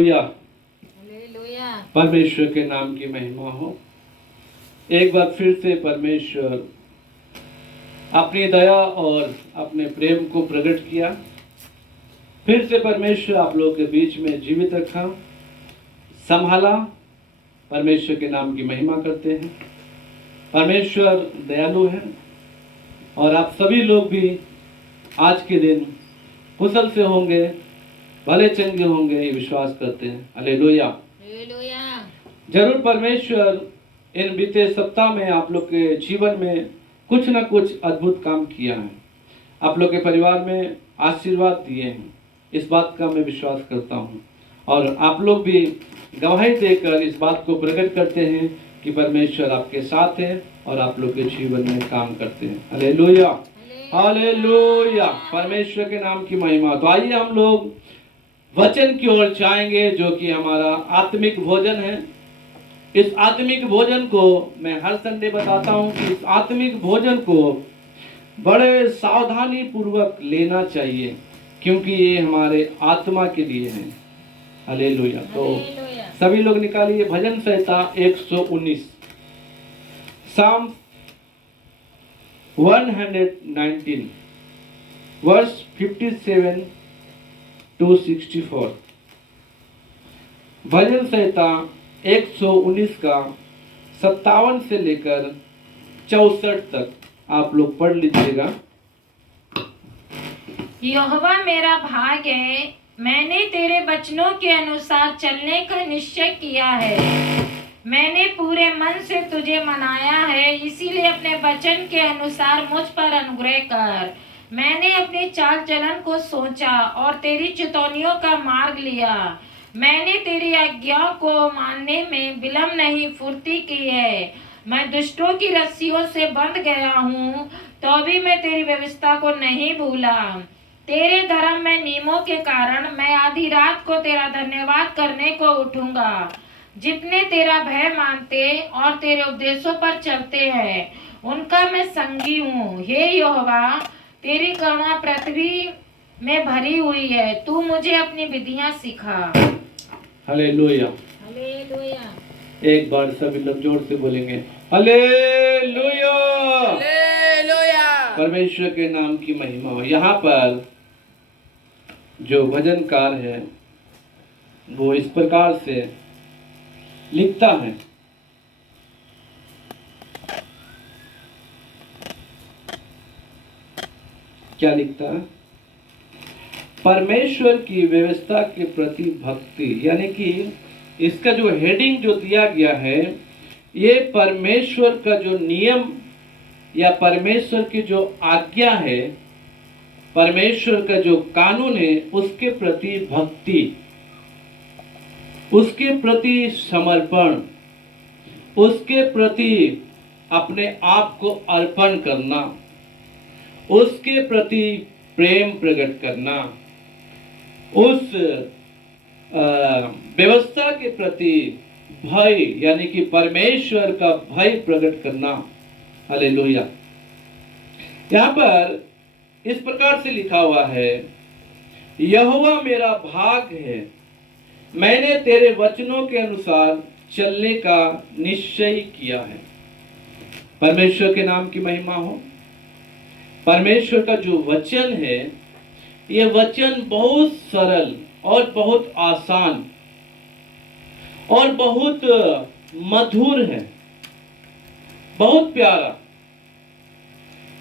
Hallelujah. परमेश्वर के नाम की महिमा हो। एक बार फिर से परमेश्वर अपनी दया और अपने प्रेम को प्रकट किया। फिर से परमेश्वर आप लोगों के बीच में जीवित रखा, संभाला। परमेश्वर के नाम की महिमा करते हैं। परमेश्वर दयालु है और आप सभी लोग भी आज के दिन कुशल से होंगे, भले चंगे होंगे, ये विश्वास करते हैं। हालेलुया। जरूर परमेश्वर इन बीते सप्ताह में आप लोग के जीवन में कुछ ना कुछ अद्भुत काम किया है। आप लोग के परिवार में आशीर्वाद दिए हैं, इस बात का मैं विश्वास करता हूँ। और आप लोग भी गवाही देकर इस बात को प्रकट करते हैं कि परमेश्वर आपके साथ है और आप लोग के जीवन में काम करते हैं। Hallelujah, hallelujah. परमेश्वर के नाम की महिमा। तो आइए हम लोग वचन की ओर जाएंगे, जो कि हमारा आत्मिक भोजन है। इस आत्मिक भोजन को मैं हर संडे बताता हूँ कि इस आत्मिक भोजन को बड़े सावधानी पूर्वक लेना चाहिए, क्योंकि ये हमारे आत्मा के लिए है। हालेलुया। तो सभी लोग निकालिए भजन संहिता 119, साम 119 वर्स 57 to 64। भजन संहिता 119 का 57 से लेकर 64 तक आप लोग पढ़ लीजिएगा। यहोवा मेरा भाग है, मैंने तेरे वचनों के अनुसार चलने का निश्चय किया है। मैंने पूरे मन से तुझे मनाया है, इसीलिए अपने वचन के अनुसार मुझ पर अनुग्रह कर। मैंने अपनी चाल चलन को सोचा और तेरी चितौनियों का मार्ग लिया। मैंने तेरी आज्ञा को मानने में विलम्ब नहीं, फुर्ती की है। मैं दुष्टों की रस्सियों से बंध गया हूँ, तो भी मैं तेरी व्यवस्था को नहीं भूला। तेरे धर्म में नियमों के कारण मैं आधी रात को तेरा धन्यवाद करने को उठूंगा। जितने तेरा भय मानते और तेरे उपदेशों पर चलते हैं, उनका मैं संगी हूँ। हे यहोवा, तेरी करुणा पृथ्वी में भरी हुई है, तू मुझे अपनी विधियां सिखा। Hallelujah, hallelujah. एक बार सभी लोग जोर से बोलेंगे हालेलुया, हालेलुया। परमेश्वर के नाम की महिमा हो। यहाँ पर जो भजनकार है वो इस प्रकार से लिखता है। क्या लिखता है? परमेश्वर की व्यवस्था के प्रति भक्ति, यानी कि इसका जो हेडिंग जो दिया गया है, ये परमेश्वर का जो नियम या परमेश्वर की जो आज्ञा है, परमेश्वर का जो कानून है, उसके प्रति भक्ति, उसके प्रति समर्पण, उसके प्रति अपने आप को अर्पण करना, उसके प्रति प्रेम प्रकट करना, उस व्यवस्था के प्रति भय, यानी कि परमेश्वर का भय प्रकट करना। हालेलुया। यहाँ पर इस प्रकार से लिखा हुआ है, यहोवा मेरा भाग है, मैंने तेरे वचनों के अनुसार चलने का निश्चय किया है। परमेश्वर के नाम की महिमा हो। परमेश्वर का जो वचन है, यह वचन बहुत सरल और बहुत आसान और बहुत मधुर है, बहुत प्यारा।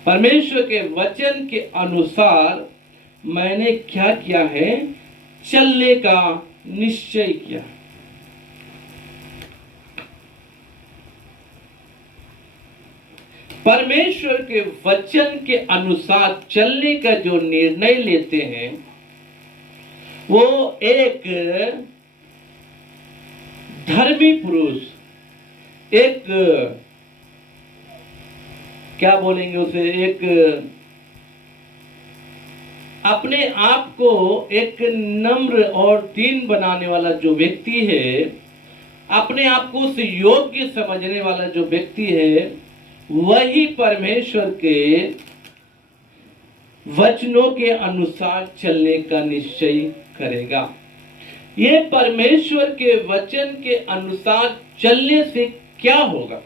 परमेश्वर के वचन के अनुसार मैंने क्या किया है? चलने का निश्चय किया। परमेश्वर के वचन के अनुसार चलने का जो निर्णय लेते हैं, वो एक धर्मी पुरुष, एक क्या बोलेंगे उसे, एक अपने आप को एक नम्र और दीन बनाने वाला जो व्यक्ति है, अपने आप को उस योग्य समझने वाला जो व्यक्ति है, वही परमेश्वर के वचनों के अनुसार चलने का निश्चय करेगा। ये परमेश्वर के वचन के अनुसार चलने से क्या होगा?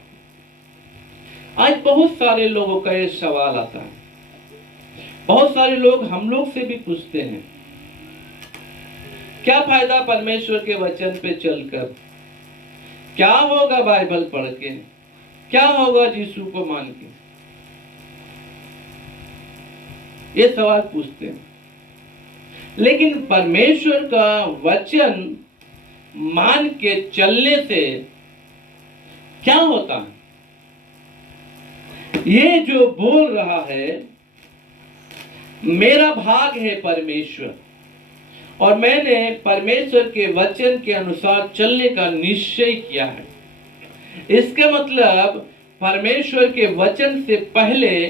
आज बहुत सारे लोगों का ये सवाल आता है। बहुत सारे लोग हम लोग से भी पूछते हैं, क्या फायदा परमेश्वर के वचन पे चलकर? क्या होगा बाइबल पढ़ के? क्या होगा यीशु को मान के? ये सवाल पूछते हैं। लेकिन परमेश्वर का वचन मान के चलने से क्या होता है? ये जो बोल रहा है, मेरा भाग है परमेश्वर, और मैंने परमेश्वर के वचन के अनुसार चलने का निश्चय किया है। इसका मतलब परमेश्वर के वचन से पहले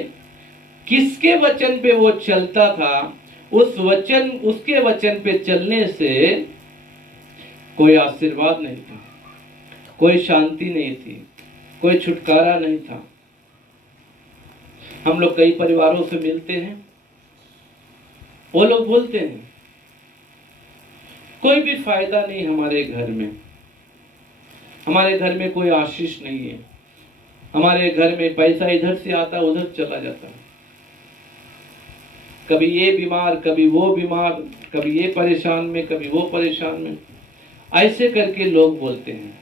किसके वचन पे वो चलता था, उसके वचन पे चलने से कोई आशीर्वाद नहीं था, कोई शांति नहीं थी, कोई छुटकारा नहीं था। हम लोग कई परिवारों से मिलते हैं, वो लोग बोलते हैं कोई भी फायदा नहीं हमारे घर में, हमारे घर में कोई आशीष नहीं है, हमारे घर में पैसा इधर से आता उधर चला जाता है, कभी ये बीमार कभी वो बीमार, कभी ये परेशान में कभी वो परेशान में, ऐसे करके लोग बोलते हैं।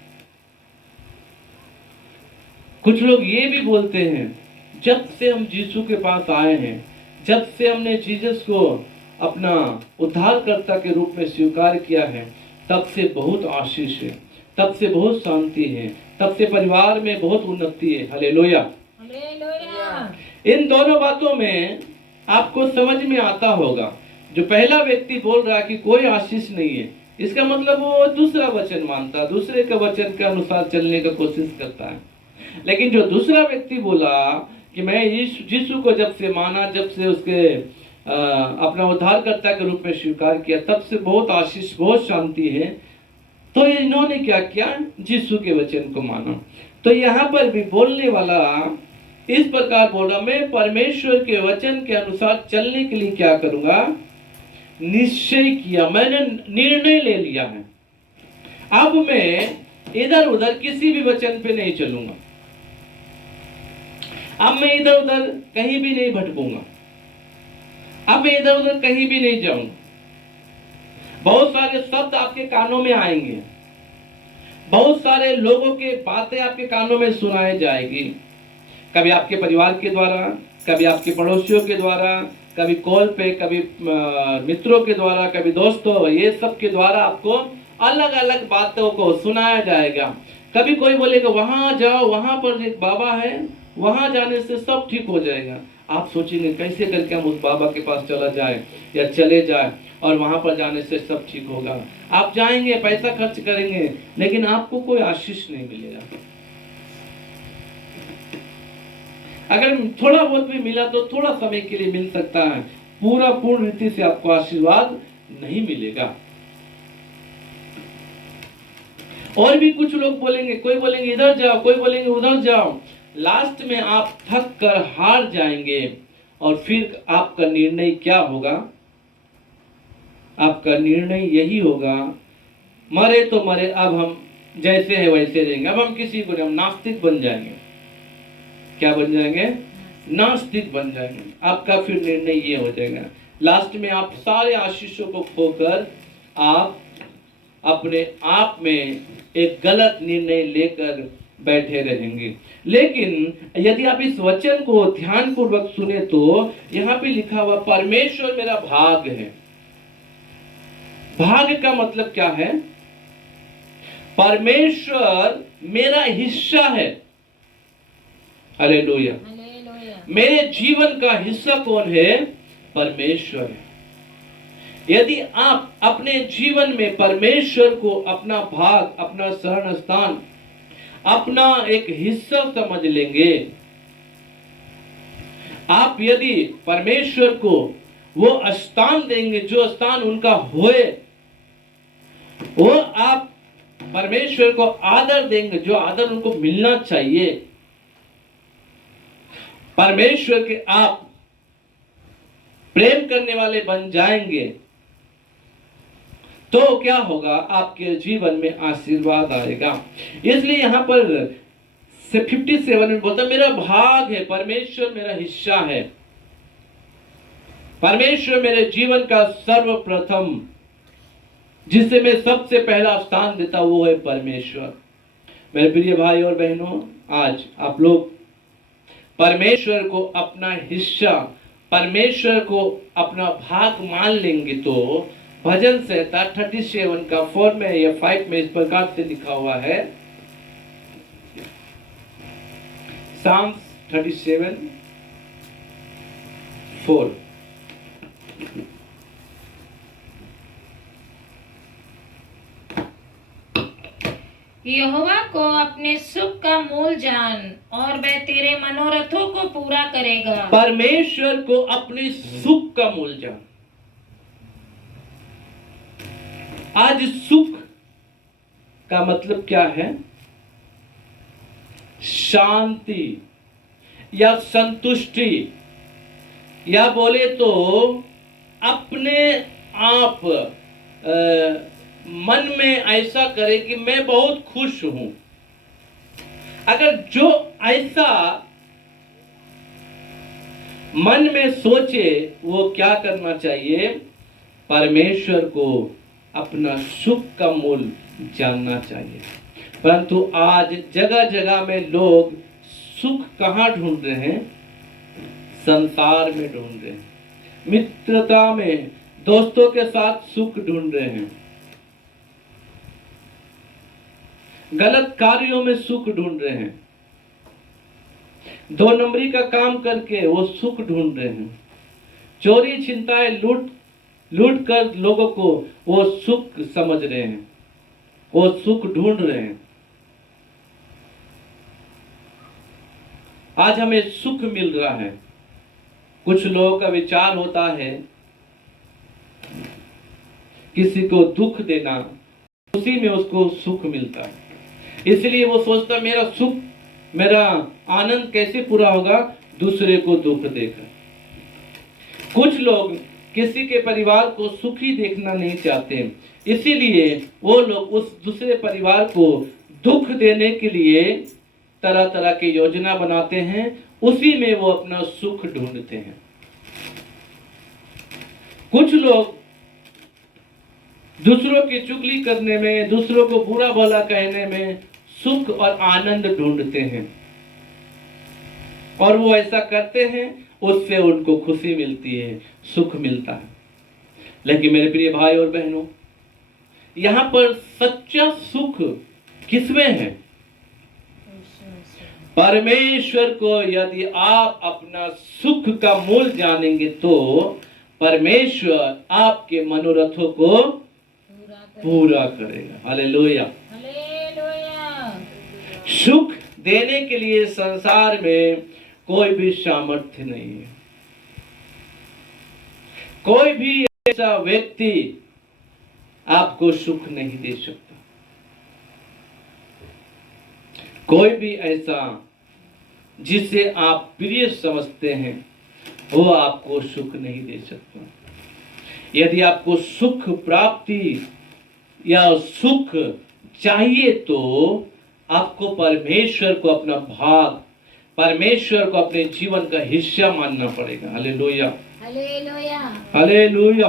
कुछ लोग ये भी बोलते हैं, जब से हम यीशु के पास आए हैं, जब से हमने जीसस को अपना उद्धारकर्ता के रूप में स्वीकार किया है, तब से बहुत आशीष है, तब से बहुत शांति है, तब से परिवार में बहुत उन्नति है। हालेलुया। इन दोनों बातों में आपको समझ में आता होगा, जो पहला व्यक्ति बोल रहा है कि कोई आशीष नहीं है, इसका मतलब वो दूसरा वचन मानता, दूसरे के वचन के अनुसार चलने का कोशिश करता है। लेकिन जो दूसरा व्यक्ति बोला कि मैं यीशु को जब से माना, जब से उसके अपना उद्धारकर्ता के रूप में स्वीकार किया, तब से बहुत आशीष बहुत शांति है, तो इन्होंने क्या किया? यीशु के वचन को माना। तो यहाँ पर भी बोलने वाला इस प्रकार बोल रहा, मैं परमेश्वर के वचन के अनुसार चलने के लिए क्या करूंगा? निश्चय किया, मैंने निर्णय ले लिया है। अब मैं इधर उधर किसी भी वचन पे नहीं चलूंगा, अब मैं इधर उधर कहीं भी नहीं भटकूंगा, अब मैं इधर उधर कहीं भी नहीं जाऊंगा। बहुत सारे शब्द आपके कानों में आएंगे, बहुत सारे लोगों के बातें आपके कानों में सुनाई जाएगी, कभी आपके परिवार के द्वारा, कभी आपके पड़ोसियों के द्वारा, कभी कॉल पे, कभी मित्रों के द्वारा, कभी दोस्तों, ये सब के द्वारा आपको अलग अलग बातों को सुनाया जाएगा। कभी कोई बोलेगा वहां जाओ, वहां पर एक बाबा है, वहां जाने से सब ठीक हो जाएगा। आप सोचेंगे कैसे करके हम उस बाबा के पास चला जाए या चले जाए और वहां पर जाने से सब ठीक होगा। आप जाएंगे, पैसा खर्च करेंगे, लेकिन आपको कोई आशीष नहीं मिलेगा। अगर थोड़ा बहुत भी मिला तो थोड़ा समय के लिए मिल सकता है, पूर्ण रीति से आपको आशीर्वाद नहीं मिलेगा। और भी कुछ लोग बोलेंगे, कोई बोलेंगे इधर जाओ, कोई बोलेंगे उधर जाओ, लास्ट में आप थक कर हार जाएंगे और फिर आपका निर्णय क्या होगा? आपका निर्णय यही होगा, मरे तो मरे, अब हम जैसे है वैसे रहेंगे, अब हम किसी को नहीं, हम नास्तिक बन जाएंगे। क्या बन जाएंगे? नास्तिक बन जाएंगे। आपका फिर निर्णय ये हो जाएगा, लास्ट में आप सारे आशीषों को खोकर आप अपने आप में एक गलत निर्णय लेकर बैठे रहेंगे। लेकिन यदि आप इस वचन को ध्यान पूर्वक सुने तो यहाँ पे लिखा हुआ परमेश्वर मेरा भाग है। भाग का मतलब क्या है? परमेश्वर मेरा हिस्सा है। हालेलुया। मेरे जीवन का हिस्सा कौन है? परमेश्वर है। यदि आप अपने जीवन में परमेश्वर को अपना भाग, अपना शरण स्थान, अपना एक हिस्सा समझ लेंगे, आप यदि परमेश्वर को वो स्थान देंगे जो स्थान उनका होए, वो आप परमेश्वर को आदर देंगे जो आदर उनको मिलना चाहिए, परमेश्वर के आप प्रेम करने वाले बन जाएंगे, तो क्या होगा, आपके जीवन में आशीर्वाद आएगा। इसलिए यहाँ पर 57 में बोलता मेरा भाग है, परमेश्वर मेरा हिस्सा है, परमेश्वर मेरे जीवन का सर्वप्रथम, जिसे मैं सबसे पहला स्थान देता वो है परमेश्वर। मेरे प्रिय भाई और बहनों, आज आप लोग परमेश्वर को अपना हिस्सा, परमेश्वर को अपना भाग मान लेंगे तो भजन संहिता 37 का 4 में या 5 में इस प्रकार से लिखा हुआ है, Psalms 37 4। यहोवा को अपने सुख का मूल जान और वह तेरे मनोरथों को पूरा करेगा। परमेश्वर को अपने सुख का मूल जान। आज सुख का मतलब क्या है? शांति या संतुष्टि, या बोले तो अपने आप मन में ऐसा करे कि मैं बहुत खुश हूं। अगर जो ऐसा मन में सोचे, वो क्या करना चाहिए? परमेश्वर को अपना सुख का मूल जानना चाहिए। परंतु आज जगह जगह में लोग सुख कहाँ ढूंढ रहे हैं? संसार में ढूंढ रहे हैं, मित्रता में, दोस्तों के साथ सुख ढूंढ रहे हैं, गलत कार्यों में सुख ढूंढ रहे हैं, 2 नंबरी का काम करके वो सुख ढूंढ रहे हैं, चोरी छिनताई लूट कर लोगों को वो सुख समझ रहे हैं, वो सुख ढूंढ रहे हैं। आज हमें सुख मिल रहा है। कुछ लोगों का विचार होता है किसी को दुख देना, उसी में उसको सुख मिलता है, इसलिए वो सोचता मेरा सुख, मेरा आनंद कैसे पूरा होगा? दूसरे को दुख देकर। कुछ लोग किसी के परिवार को सुखी देखना नहीं चाहते, इसीलिए वो लोग उस दूसरे परिवार को दुख देने के लिए तरह तरह की योजना बनाते हैं, उसी में वो अपना सुख ढूंढते हैं। कुछ लोग दूसरों की चुगली करने में, दूसरों को बुरा भला कहने में सुख और आनंद ढूंढते हैं, और वो ऐसा करते हैं, उससे उनको खुशी मिलती है, सुख मिलता है। लेकिन मेरे प्रिय भाई और बहनों, यहाँ पर सच्चा सुख किसमें है? परमेश्वर को यदि आप अपना सुख का मूल जानेंगे तो परमेश्वर आपके मनोरथों को पूरा करेगा। हालेलुया। सुख देने के लिए संसार में कोई भी सामर्थ्य नहीं है। कोई भी ऐसा व्यक्ति आपको सुख नहीं दे सकता। कोई भी ऐसा जिसे आप प्रिय समझते हैं, वो आपको सुख नहीं दे सकता। यदि आपको सुख प्राप्ति या सुख चाहिए तो आपको परमेश्वर को अपना भाग, परमेश्वर को अपने जीवन का हिस्सा मानना पड़ेगा। Hallelujah, hallelujah, hallelujah.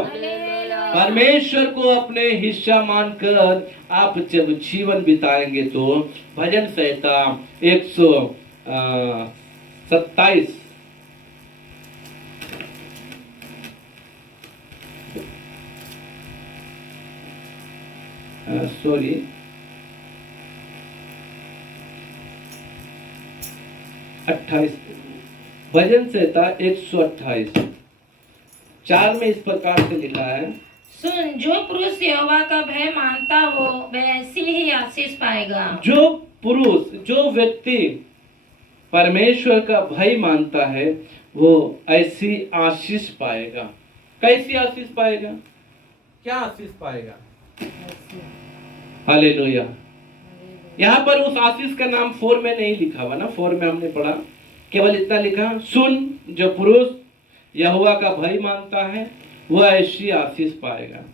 परमेश्वर को अपने हिस्सा मानकर आप जब जीवन बिताएंगे तो भजन संहिता 127 सॉरी 28 भजन संहिता 128 4 में इस प्रकार से लिखा है, सुन, जो पुरुष यहोवा का भय मानता हो वह ऐसी ही आशीष पाएगा। जो पुरुष, जो व्यक्ति परमेश्वर का भय मानता है वो ऐसी आशीष पाएगा। कैसी आशीष पाएगा? क्या आशीष पाएगा? हालेलुया। यहाँ पर उस आशीष का नाम 4 में नहीं लिखा हुआ ना, 4 में हमने पढ़ा, केवल इतना लिखा, सुन, जो पुरुष यहोवा का भय मानता है वह ऐसी आशीष पाएगा।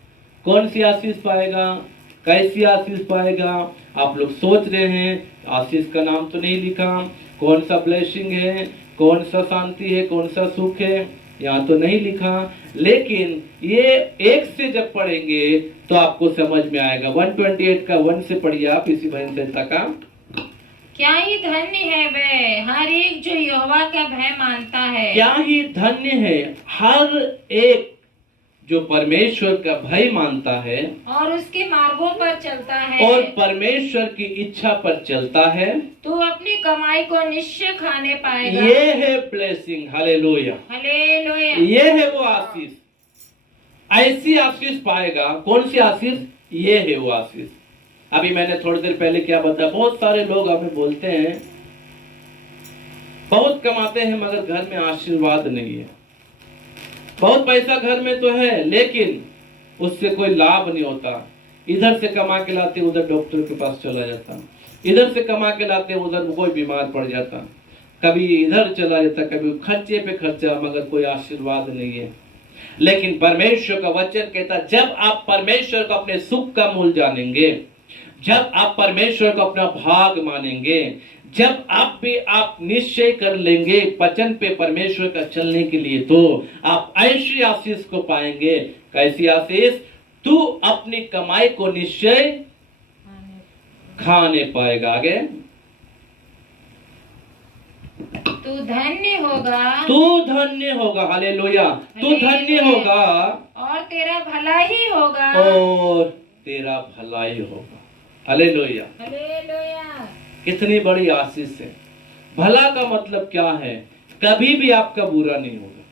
कौन सी आशीष पाएगा, कैसी आशीष पाएगा? आप लोग सोच रहे हैं आशीष का नाम तो नहीं लिखा, कौन सा ब्लेसिंग है, कौन सा शांति है, कौन सा सुख है, यहाँ तो नहीं लिखा। लेकिन ये एक से जब पढ़ेंगे तो आपको समझ में आएगा। 128 का 1 से पढ़िए आप इसी बहन संहिता का। क्या ही धन्य है वह हर एक जो यहोवा का भय मानता है। क्या ही धन्य है हर एक जो परमेश्वर का भय मानता है और उसके मार्गों पर चलता है और परमेश्वर की इच्छा पर चलता है। तू अपनी कमाई को निश्चय खाने पाएगा। ये है ब्लेसिंग, हालेलुया। हालेलुया। ये है वो आशीष, ऐसी आशीष पाएगा। कौन सी आशीष? ये है वो आशीष। अभी मैंने थोड़ी देर पहले क्या बताया, बहुत सारे लोग हमें बोलते हैं बहुत कमाते हैं मगर घर में आशीर्वाद नहीं है, बहुत पैसा घर में तो है लेकिन उससे कोई लाभ नहीं होता। इधर से कमा के लाते उधर डॉक्टर के पास चला जाता, इधर से कमा के लाते उधर कोई बीमार पड़ जाता, कभी इधर चला जाता, कभी खर्चे पे खर्चा, मगर कोई आशीर्वाद नहीं है। लेकिन परमेश्वर का वचन कहता जब आप परमेश्वर को अपने सुख का मूल जानेंगे, जब आप परमेश्वर को अपना भाग मानेंगे, जब आप निश्चय कर लेंगे वचन पे परमेश्वर का चलने के लिए, तो आप ऐसी आशीष को पाएंगे। कैसी आशीष? तू अपनी कमाई को निश्चय खाने पाएगा। आगे, तू धन्य होगा, तू धन्य होगा, हालेलुया। तू धन्य होगा और तेरा भला ही होगा, और तेरा भलाई होगा, हालेलुया। हालेलुया। कितनी बड़ी आशीष है। भला का मतलब क्या है? कभी भी आपका बुरा नहीं होगा,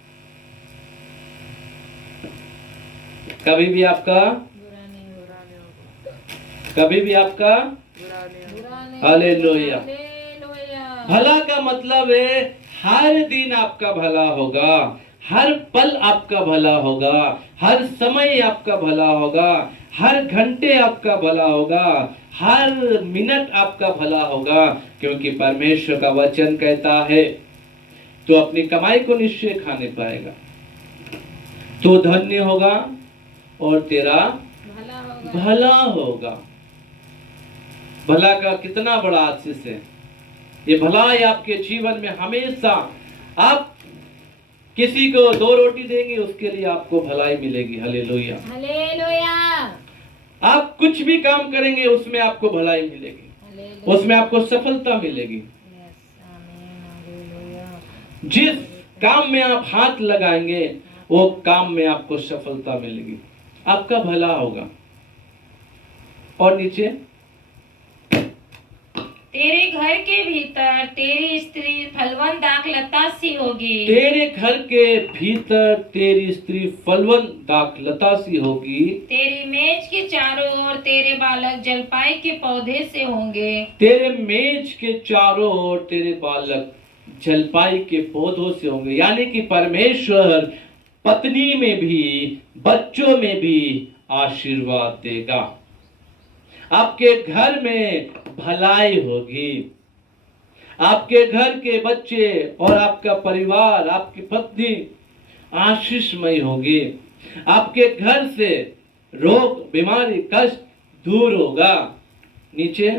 कभी भी आपका कभी भी आपका हालेलुया। भला का मतलब है हर दिन आपका भला होगा, हर पल आपका भला होगा, हर समय आपका भला होगा, हर घंटे आपका भला होगा, हर मिनट आपका भला होगा, क्योंकि परमेश्वर का वचन कहता है तो अपनी कमाई को निश्चय खाने पाएगा, तो धन्य होगा और तेरा भला होगा। भला का कितना बड़ा आशीष है। ये भलाई आपके जीवन में हमेशा, आप किसी को 2 रोटी देंगे उसके लिए आपको भलाई मिलेगी, हालेलुया। हालेलुया। आप कुछ भी काम करेंगे उसमें आपको भलाई मिलेगी, उसमें आपको सफलता मिलेगी। जिस काम में आप हाथ लगाएंगे वो काम में आपको सफलता मिलेगी, आपका भला होगा। और नीचे, तेरे घर के भीतर तेरी स्त्री फलवंत दाखलता सी होगी। तेरे घर के भीतर तेरी स्त्री फलवंत दाखलता सी होगी। तेरी मेज के चारों ओर तेरे बालक जलपाई के पौधे से होंगे। तेरे मेज के चारों ओर तेरे बालक जलपाई के पौधों से होंगे। यानी कि परमेश्वर पत्नी में भी, बच्चों में भी आशीर्वाद देगा। आपके घर में भलाई होगी, आपके घर के बच्चे और आपका परिवार, आपकी पत्नी आशीषमय होगी। आपके घर से रोग, बीमारी, कष्ट दूर होगा। नीचे,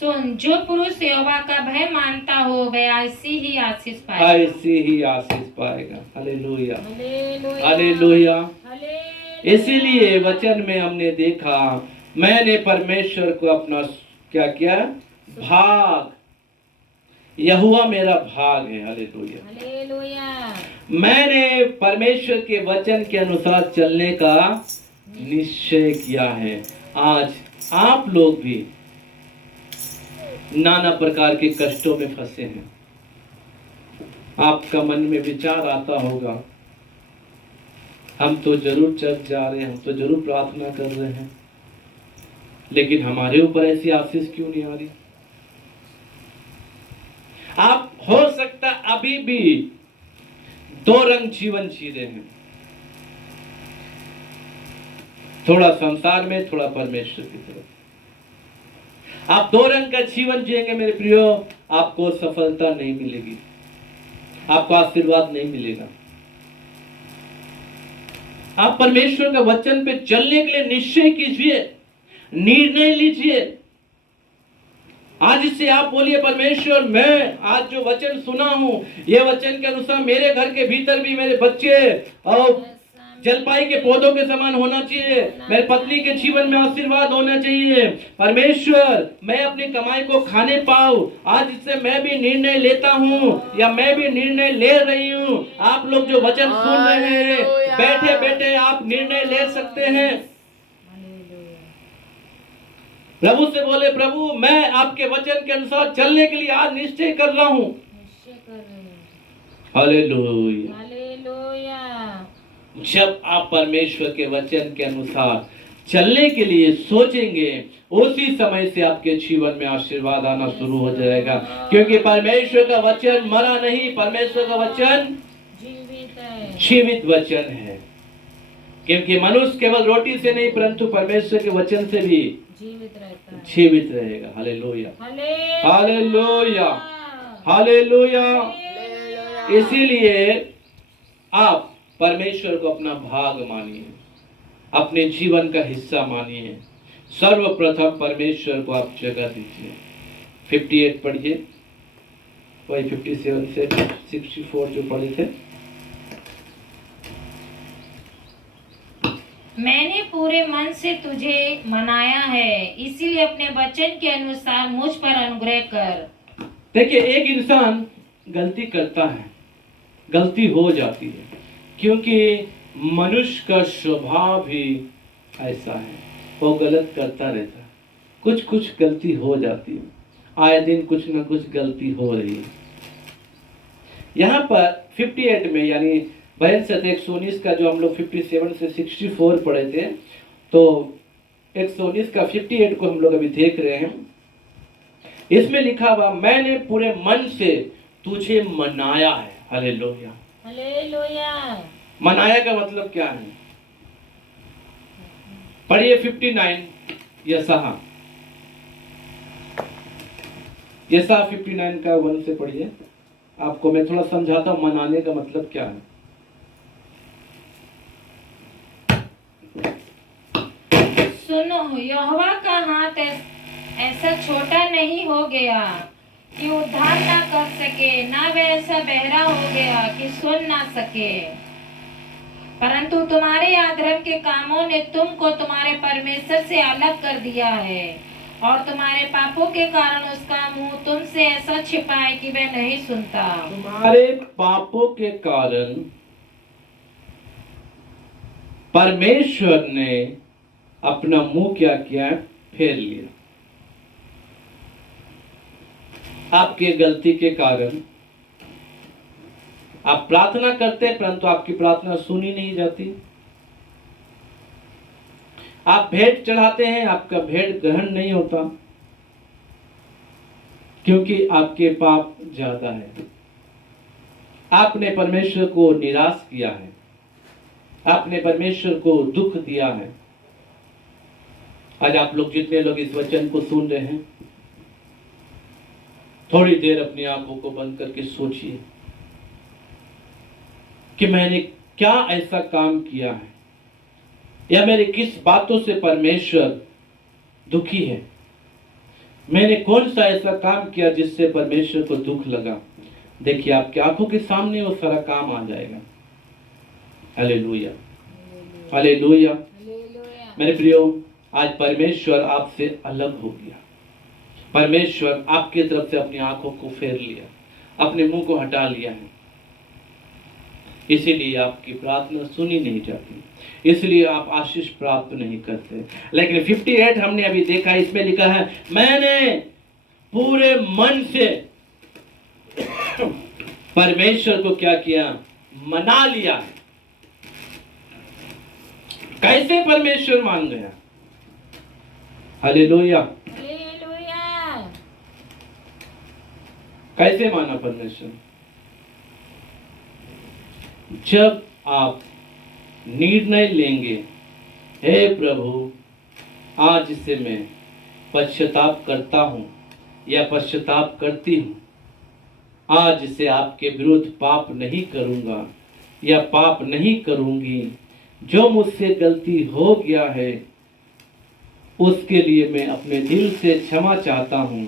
सुन, जो पुरुष यहोवा का भय मानता हो वह ऐसी ही आशीष पाएगा। ऐसी ही आशीष पाएगा। Hallelujah, hallelujah, hallelujah. हालेलुया। इसीलिए वचन में हमने देखा, मैंने परमेश्वर को अपना क्या किया? भाग। यहोवा मेरा भाग है, हालेलुया। हालेलुया। मैंने परमेश्वर के वचन के अनुसार चलने का निश्चय किया है। आज आप लोग भी नाना प्रकार के कष्टों में फंसे हैं। आपका मन में विचार आता होगा, हम तो जरूर चर्च जा रहे हैं, हम तो जरूर प्रार्थना कर रहे हैं, लेकिन हमारे ऊपर ऐसी आशीष क्यों नहीं आ रही? आप हो सकता अभी भी 2 रंग जीवन जी रहे हैं, थोड़ा संसार में, थोड़ा परमेश्वर की तरफ। आप 2 रंग का जीवन जिएंगे मेरे प्रियो, आपको सफलता नहीं मिलेगी, आपको आशीर्वाद नहीं मिलेगा। आप परमेश्वर का वचन पे चलने के लिए निश्चय कीजिए, निर्णय लीजिए। आज इससे आप बोलिए, परमेश्वर मैं आज जो वचन सुना हूं, ये वचन के अनुसार मेरे घर के भीतर भी मेरे बच्चे और जलपाई के पौधों के समान होना चाहिए, मेरे पत्नी के जीवन में आशीर्वाद होना चाहिए। परमेश्वर मैं अपनी कमाई को खाने पाऊं, आज इससे मैं भी निर्णय लेता हूं या मैं भी निर्णय ले रही हूं। आप लोग जो वचन सुन रहे हैं, बैठे बैठे आप निर्णय ले सकते हैं। प्रभु से बोले, प्रभु मैं आपके वचन के अनुसार चलने के लिए आज निश्चय कर रहा हूं। हालेलुया। हालेलुया। जब आप परमेश्वर के वचन के अनुसार चलने के लिए सोचेंगे, उसी समय से आपके जीवन में आशीर्वाद आना शुरू हो जाएगा, क्योंकि परमेश्वर का वचन मरा नहीं, परमेश्वर का वचन जीवित वचन है। क्योंकि मनुष्य केवल रोटी से नहीं परंतु परमेश्वर के वचन से भी जीवित रहेगा। Hallelujah, hallelujah, hallelujah. इसीलिए आप परमेश्वर को अपना भाग मानिए, अपने जीवन का हिस्सा मानिए। सर्वप्रथम परमेश्वर को आप जगह दीजिए। 58 पढ़िए, वही 57 से 64 जो पढ़े थे। मैंने पूरे मन से तुझे मनाया है, इसीलिए अपने वचन के अनुसार मुझ पर अनुग्रह कर। देखिए, एक इंसान गलती करता है, गलती हो जाती है, क्योंकि मनुष्य का स्वभाव ही ऐसा है, वो गलत करता रहता है। कुछ कुछ गलती हो जाती है, आए दिन कुछ ना कुछ गलती हो रही है। यहाँ पर 58 में यानी बहन सत 119 का जो हम लोग 57 से 64 पढ़े थे, तो 119 का 58 को हम लोग अभी देख रहे हैं। इसमें लिखा हुआ, मैंने पूरे मन से तुझे मनाया है। Hallelujah, hallelujah. मनाया का मतलब क्या है? पढ़िए 59 यशायाह 59 का 1 से पढ़िए। आपको मैं थोड़ा समझाता हूं मनाने का मतलब क्या है। सुनो, यहोवा का हाथ ऐसा छोटा नहीं हो गया कि उद्धार ना कर सके, ना वह ऐसा बहरा हो गया कि सुन ना सके। परंतु तुम्हारे अधर्म के कामों ने तुमको तुम्हारे परमेश्वर से अलग कर दिया है, और तुम्हारे पापों के कारण उसका मुंह तुमसे ऐसा छिपा है कि वह नहीं सुनता। तुम्हारे पापों के कारण परमेश्वर ने अपना मुंह क्या किया? फेर लिया। आपके गलती के कारण आप प्रार्थना करते हैं, परंतु आपकी प्रार्थना सुनी नहीं जाती। आप भेंट चढ़ाते हैं, आपका भेंट ग्रहण नहीं होता, क्योंकि आपके पाप ज्यादा है। आपने परमेश्वर को निराश किया है, आपने परमेश्वर को दुख दिया है। आज आप लोग जितने लोग इस वचन को सुन रहे हैं, थोड़ी देर अपनी आंखों को बंद करके सोचिए कि मैंने क्या ऐसा काम किया है, या मेरे किस बातों से परमेश्वर दुखी है। मैंने कौन सा ऐसा काम किया जिससे परमेश्वर को दुख लगा। देखिए, आपकी आंखों के सामने वो सारा काम आ जाएगा। Hallelujah, hallelujah. मेरे प्रियो, आज परमेश्वर आपसे अलग हो गया। परमेश्वर आपकी तरफ से अपनी आंखों को फेर लिया, अपने मुंह को हटा लिया है। इसीलिए आपकी प्रार्थना सुनी नहीं जाती, इसलिए आप आशीष प्राप्त नहीं करते। लेकिन 58 हमने अभी देखा, इसमें लिखा है, मैंने पूरे मन से परमेश्वर को क्या किया? मना लिया। कैसे परमेश्वर मान गया? Hallelujah, hallelujah. कैसे माना परमेश्वर? जब आप निर्णय लेंगे, हे प्रभु आज से मैं पश्चाताप करता हूं या पश्चाताप करती हूं, आज से आपके विरुद्ध पाप नहीं करूंगा या पाप नहीं करूंगी, जो मुझसे गलती हो गया है उसके लिए मैं अपने दिल से क्षमा चाहता हूँ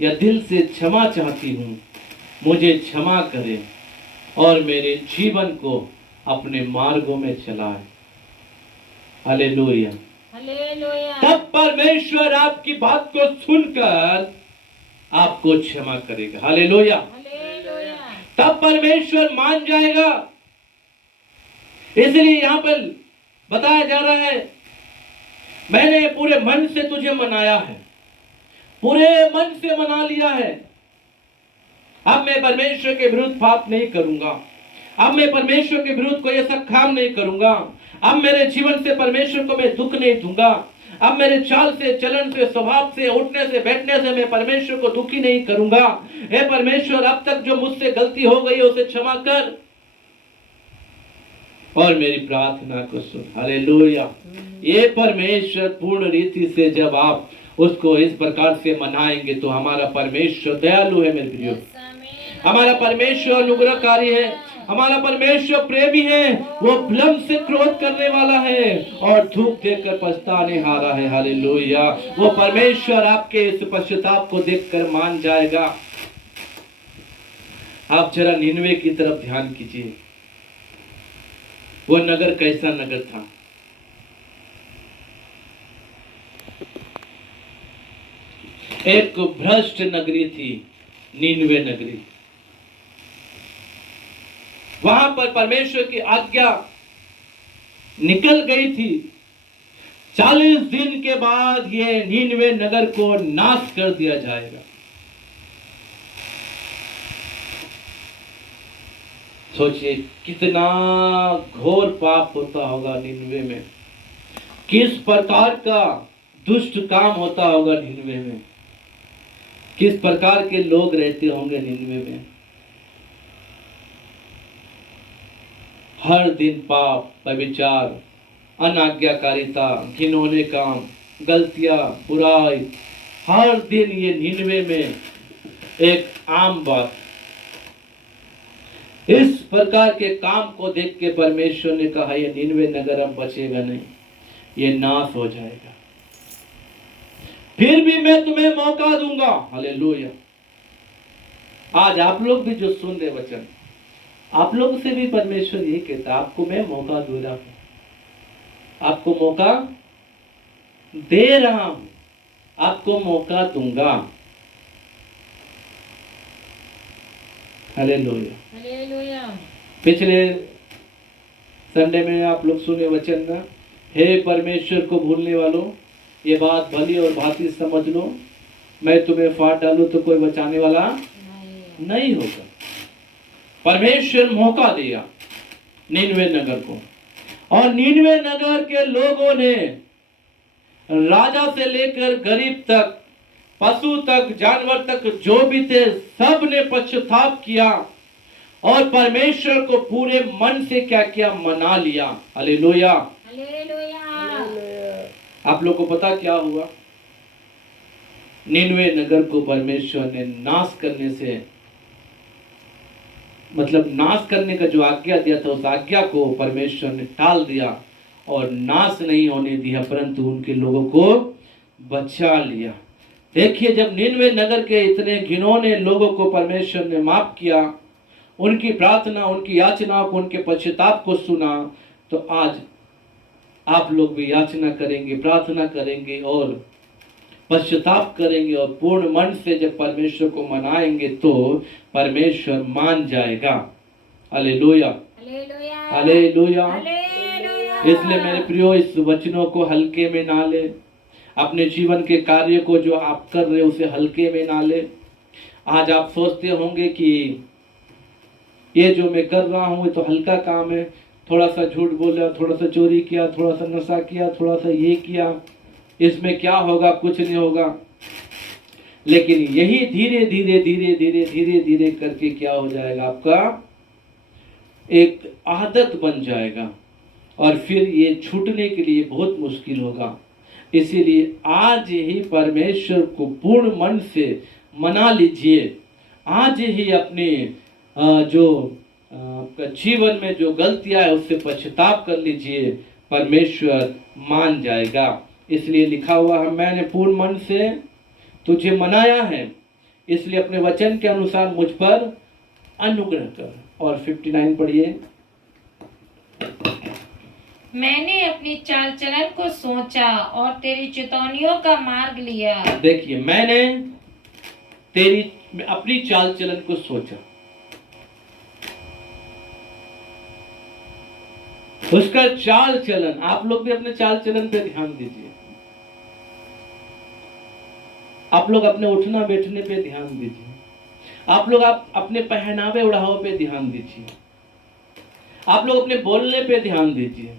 या दिल से क्षमा चाहती हूँ। मुझे क्षमा करें और मेरे जीवन को अपने मार्गों में चलाए। हालेलुया। हालेलुया। तब परमेश्वर आपकी बात को सुनकर आपको क्षमा करेगा। हालेलुया। हालेलुया। तब परमेश्वर मान जाएगा। इसलिए यहां पर बताया जा रहा है, मैंने पूरे मन से तुझे मनाया है, पूरे मन से मना लिया है। अब मैं परमेश्वर के विरुद्ध पाप नहीं करूंगा। अब मैं परमेश्वर के विरुद्ध कोई ऐसा काम नहीं करूंगा। अब मेरे जीवन से परमेश्वर को मैं दुख नहीं दूंगा। अब मेरे चाल से, चलन से, स्वभाव से, उठने से, बैठने से मैं परमेश्वर को दुखी नहीं करूंगा। हे परमेश्वर, अब तक जो मुझसे गलती हो गई है उसे क्षमा कर और मेरी प्रार्थना को सुन। हालेलुया। ये परमेश्वर पूर्ण रीति से जब आप उसको इस प्रकार से मनाएंगे तो हमारा परमेश्वर दयालु है मेरे प्रियो। हमारा परमेश्वर अनुग्रहकारी है। हमारा परमेश्वर प्रेमी है। वो विलंब से क्रोध करने वाला है और धूप देखकर पछताने हारा है। हालेलुया। वो परमेश्वर आपके इस पश्चाताप को देखकर मान जाएगा। आप जरा निनवे की तरफ ध्यान कीजिए। वो नगर कैसा नगर था? एक भ्रष्ट नगरी थी, नीनवे नगरी। वहां पर परमेश्वर की आज्ञा निकल गई थी। 40 दिन के बाद ये नीनवे नगर को नाश कर दिया जाएगा। सोचिए कितना घोर पाप होता होगा निनवे में, किस प्रकार का दुष्ट काम होता होगा निनवे में, किस प्रकार के लोग रहते होंगे निनवे में। हर दिन पाप, व्यभिचार, अनाज्ञाकारिता, घिनौने काम, गलतियां, बुराई, हर दिन ये निनवे में एक आम बात। इस प्रकार के काम को देख के परमेश्वर ने कहा ये निनवे नगर अब बचेगा नहीं, ये नाश हो जाएगा। फिर भी मैं तुम्हें मौका दूंगा। हालेलुया। आज आप लोग भी जो सुन रहे वचन, आप लोग से भी परमेश्वर यही कहता, आपको मैं मौका दे रहा हूं, आपको मौका दे रहा हूं, आपको मौका दूंगा। हालेलुया। हालेलुया। पिछले संडे में आप लोग सुने वचन ना, हे परमेश्वर को भूलने वालों, ये बात भली और भांति समझ लो, मैं तुम्हें फाड़ डालूं तो कोई बचाने वाला नहीं होगा। परमेश्वर मौका दिया नीनवे नगर को, और नीनवे नगर के लोगों ने राजा से लेकर गरीब तक, पशु तक, जानवर तक जो भी थे, सब ने पश्चाताप किया और परमेश्वर को पूरे मन से क्या किया? मना लिया। हालेलुया। हालेलुया। आप लोग को पता क्या हुआ? निनवे नगर को परमेश्वर ने नाश करने से, मतलब नाश करने का जो आज्ञा दिया था उस आज्ञा को परमेश्वर ने टाल दिया और नाश नहीं होने दिया, परंतु उनके लोगों को बचा लिया। देखिए, जब निनवे नगर के इतने घिनौने लोगों को परमेश्वर ने माफ किया, उनकी प्रार्थना, उनकी याचना को, उनके पश्चाताप को सुना, तो आज आप लोग भी याचना करेंगे, प्रार्थना करेंगे और पश्चाताप करेंगे और पूर्ण मन से जब परमेश्वर को मनाएंगे तो परमेश्वर मान जाएगा। हालेलुया। हालेलुया। हालेलुया। हालेलुया। इसलिए मेरे प्रियो, इस वचनों को हल्के में ना ले। अपने जीवन के कार्य को जो आप कर रहे हो उसे हल्के में ना ले। आज आप सोचते होंगे कि ये जो मैं कर रहा हूँ ये तो हल्का काम है, थोड़ा सा झूठ बोला, थोड़ा सा चोरी किया, थोड़ा सा नशा किया, थोड़ा सा ये किया, इसमें क्या होगा? कुछ नहीं होगा। लेकिन यही धीरे धीरे धीरे धीरे धीरे धीरे करके क्या हो जाएगा? आपका एक आदत बन जाएगा और फिर ये छूटने के लिए बहुत मुश्किल होगा। इसीलिए आज ही परमेश्वर को पूर्ण मन से मना लीजिए। आज ही अपने जो आपका जीवन में जो गलतियां है उससे पश्चाताप कर लीजिए, परमेश्वर मान जाएगा। इसलिए लिखा हुआ है, मैंने पूर्ण मन से तुझे मनाया है, इसलिए अपने वचन के अनुसार मुझ पर अनुग्रह कर। और 59 पढ़िए। मैंने अपनी चाल चलन को सोचा और तेरी चितौनियों का मार्ग लिया। देखिए, मैंने अपनी चाल चलन को सोचा, उसका चाल चलन। आप लोग भी अपने चाल चलन पे ध्यान दीजिए, आप लोग अपने उठना बैठने पे ध्यान दीजिए, आप लोग अपने पहनावे ओढ़ावे पे ध्यान दीजिए, आप लोग अपने बोलने पे ध्यान दीजिए,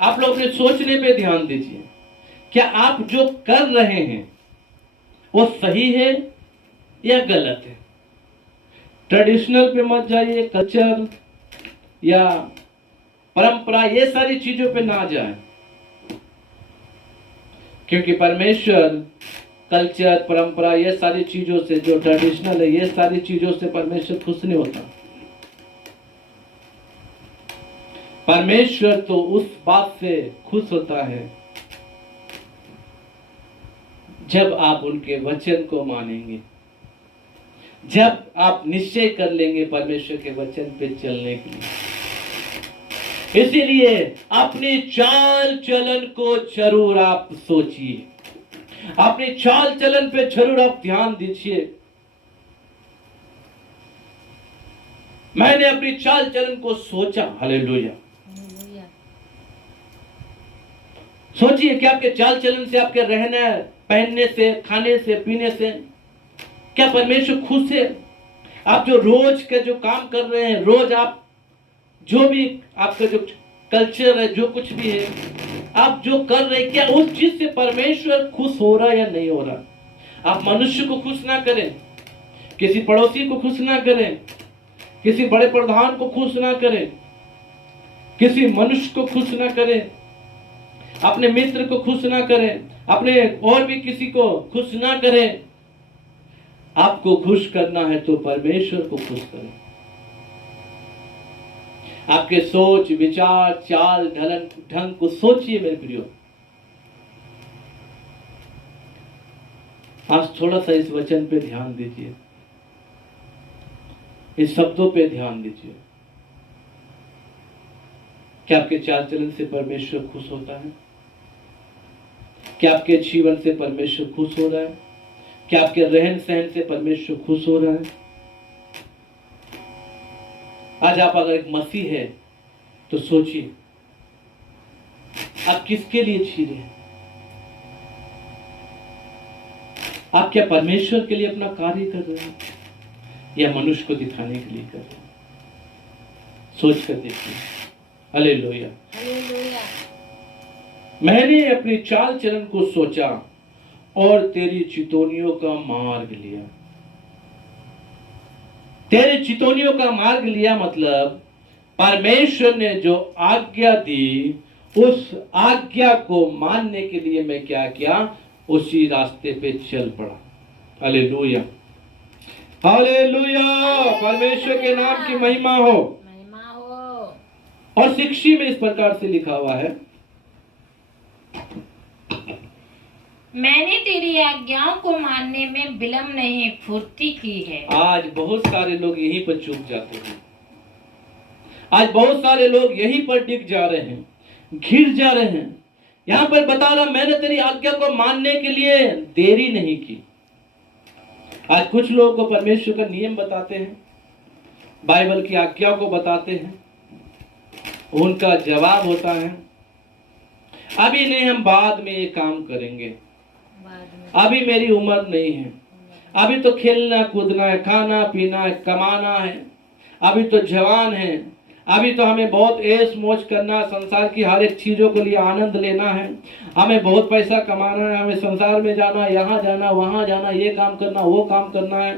आप लोग अपने सोचने पे ध्यान दीजिए। क्या आप जो कर रहे हैं वो सही है या गलत है? ट्रेडिशनल पे मत जाइए, कल्चर या परंपरा, ये सारी चीजों पे ना जाए, क्योंकि परमेश्वर कल्चर, परंपरा, ये सारी चीजों से, जो ट्रेडिशनल है, ये सारी चीजों से परमेश्वर खुश नहीं होता। परमेश्वर तो उस बात से खुश होता है जब आप उनके वचन को मानेंगे, जब आप निश्चय कर लेंगे परमेश्वर के वचन पे चलने के लिए। इसीलिए अपनी चाल चलन को जरूर आप सोचिए, अपनी चाल चलन पे जरूर आप ध्यान दीजिए। मैंने अपनी चाल चलन को सोचा। हालेलुया। सोचिए कि आपके चाल चलन से, आपके रहने पहनने से, खाने से, पीने से क्या परमेश्वर खुश है? आप जो रोज के जो काम कर रहे हैं, रोज आप जो भी आपका जो कल्चर है, जो कुछ भी है आप जो कर रहे हैं, क्या उस चीज से परमेश्वर खुश हो रहा है या नहीं हो रहा? आप मनुष्य को खुश ना करें, किसी पड़ोसी को खुश ना करें, किसी बड़े प्रधान को खुश ना करें, किसी मनुष्य को खुश ना करें, अपने मित्र को खुश ना करें, अपने और भी किसी को खुश ना करें। आपको खुश करना है तो परमेश्वर को खुश करें। आपके सोच, विचार, चाल ढंग को सोचिए मेरे प्रियो। आज थोड़ा सा इस वचन पे ध्यान दीजिए, इस शब्दों पे ध्यान दीजिए। क्या आपके चाल चलन से परमेश्वर खुश होता है? क्या आपके जीवन से परमेश्वर खुश हो रहा है? क्या आपके रहन सहन से परमेश्वर खुश हो रहा है? आज आप अगर एक मसीह है तो सोचिए, आप किसके लिए जी रहे हैं? आप क्या परमेश्वर के लिए अपना कार्य कर रहे हैं या मनुष्य को दिखाने के लिए कर रहे हैं? सोच कर देखिए। हालेलुया। हालेलुया। मैंने अपनी चाल चलन को सोचा और तेरी चितौनियों का मार्ग लिया। तेरे चितौनियों का मार्ग लिया मतलब परमेश्वर ने जो आज्ञा दी, उस आज्ञा को मानने के लिए मैं क्या किया? उसी रास्ते पे चल पड़ा। Hallelujah, hallelujah. परमेश्वर के नाम की महिमा हो। महिमा हो। और शिक्षी में इस प्रकार से लिखा हुआ है, मैंने तेरी आज्ञाओं को मानने में विलंब नहीं, फुर्ती की है। आज बहुत सारे लोग यहीं पर चूक जाते हैं। आज बहुत सारे लोग यहीं पर डिग जा रहे हैं, घिर जा रहे हैं। यहां पर बता रहा, मैंने तेरी आज्ञा को मानने के लिए देरी नहीं की। आज कुछ लोगों को परमेश्वर का नियम बताते हैं, बाइबल की आज्ञा को बताते हैं, उनका जवाब होता है अभी नहीं, हम बाद में ये काम करेंगे, अभी मेरी उम्र नहीं है, अभी तो खेलना कूदना है, खाना पीना है, कमाना है, अभी तो जवान है, अभी तो हमें बहुत ऐश मौज करना, संसार की हर एक चीजों के लिए आनंद लेना है, हमें बहुत पैसा कमाना है, हमें संसार में जाना, यहाँ जाना, वहां जाना, ये काम करना, वो काम करना है।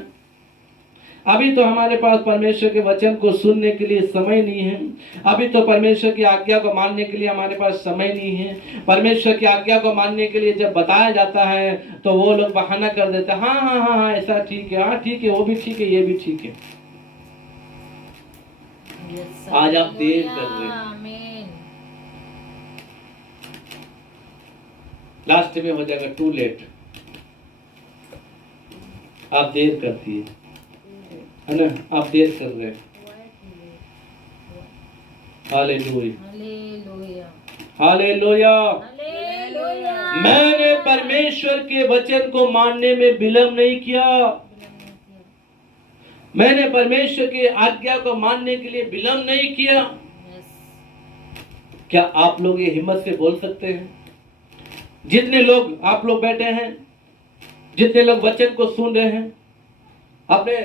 अभी तो हमारे पास परमेश्वर के वचन को सुनने के लिए समय नहीं है, अभी तो परमेश्वर की आज्ञा को मानने के लिए हमारे पास समय नहीं है। परमेश्वर की आज्ञा को मानने के लिए जब बताया जाता है तो वो लोग बहाना कर देते हैं, हाँ हाँ हाँ हाँ ऐसा ठीक है, हाँ ठीक है, वो भी ठीक है, ये भी ठीक है। आज आप देर कर रहे हैं। आमीन। लास्ट में हो जाएगा टू लेट। आप देर करती है ना, आप देर कर रहे हैं। Hallelujah hallelujah hallelujah. हालेलुया। मैंने परमेश्वर के वचन को मानने में विलंब नहीं किया। मैंने परमेश्वर की आज्ञा को मानने के लिए विलंब नहीं किया। क्या आप लोग ये हिम्मत से बोल सकते हैं? जितने लोग आप लोग बैठे हैं, जितने लोग वचन को सुन रहे हैं, अपने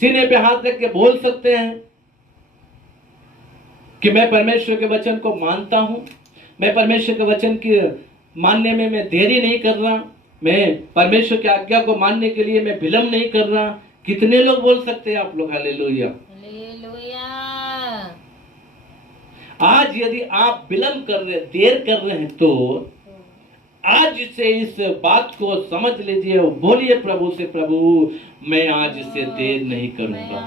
सीने पे हाथ रख के बोल सकते हैं कि मैं परमेश्वर के वचन को मानता हूं, मैं परमेश्वर के वचन के मानने में मैं देरी नहीं कर रहा, मैं परमेश्वर की आज्ञा को मानने के लिए मैं विलंब नहीं कर रहा। कितने लोग बोल सकते हैं आप लोग? Hallelujah hallelujah. आज यदि आप विलंब कर रहे, देर कर रहे हैं, तो आज से इस बात को समझ लीजिए और बोलिए प्रभु से, प्रभु मैं आज से देर नहीं करूंगा,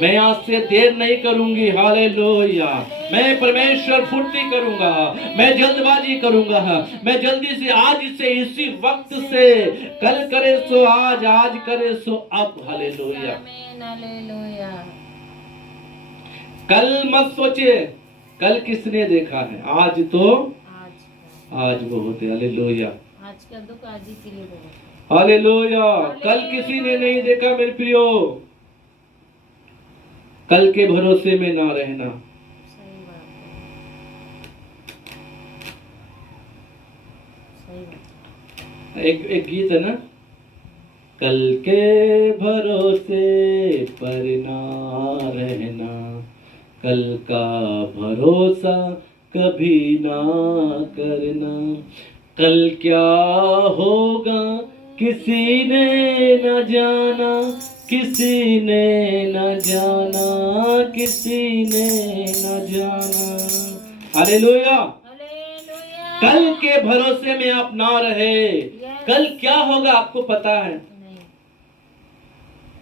मैं आज से देर नहीं करूंगी। हालेलुया। मैं परमेश्वर फुर्ती करूंगा, मैं जल्दबाजी करूंगा, मैं जल्दी से आज से इसी वक्त से, कल करे सो आज, आज करे सो अब। हालेलुया। हालेलुया। कल मत सोचिए कल किसने देखा है, आज तो आज बहुत है। हालेलुया। आज का दुख आज ही के लिए बहुत। हालेलुया। कल किसी ने नहीं देखा मेरे प्रियो। कल के भरोसे में ना रहना। सही बात है। सही बात। एक गीत है ना, कल के भरोसे पर ना रहना, कल का भरोसा कभी ना करना, कल क्या होगा किसी ने न जाना, किसी ने न जाना, किसी ने न जाना। हालेलुया। हालेलुया। कल के भरोसे में आप ना रहे। कल क्या होगा आपको पता है? नहीं,